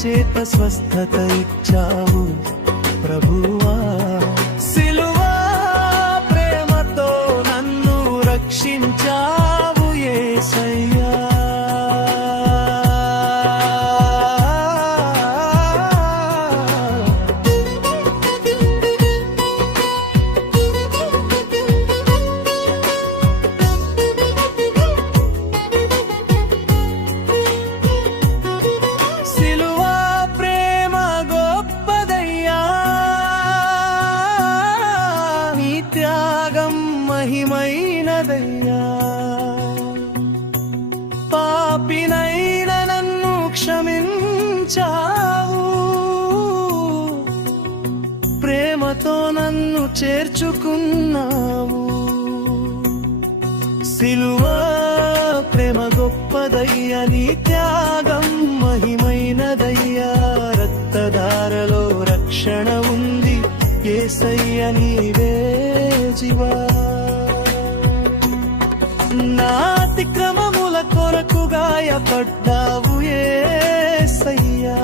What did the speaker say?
చేత స్వస్థత ఇచ్చావు ప్రభువా. సిలువా ప్రేమతో నన్ను రక్షించావు యేసయ్యా. మహిమైనదయ్యా, పాపినైన నన్ను క్షమించావు, ప్రేమతో నన్ను చేర్చుకున్నావు. సిలువా ప్రేమ గొప్పదయ్యా, నీ త్యాగం మహిమైనదయ్యా. రక్తధారలో రక్షణ ఉంది యేసయ్య, నీవే జీవా. నా అతిక్రమముల కొరకు గాయపడ్డావు యేసయ్యా.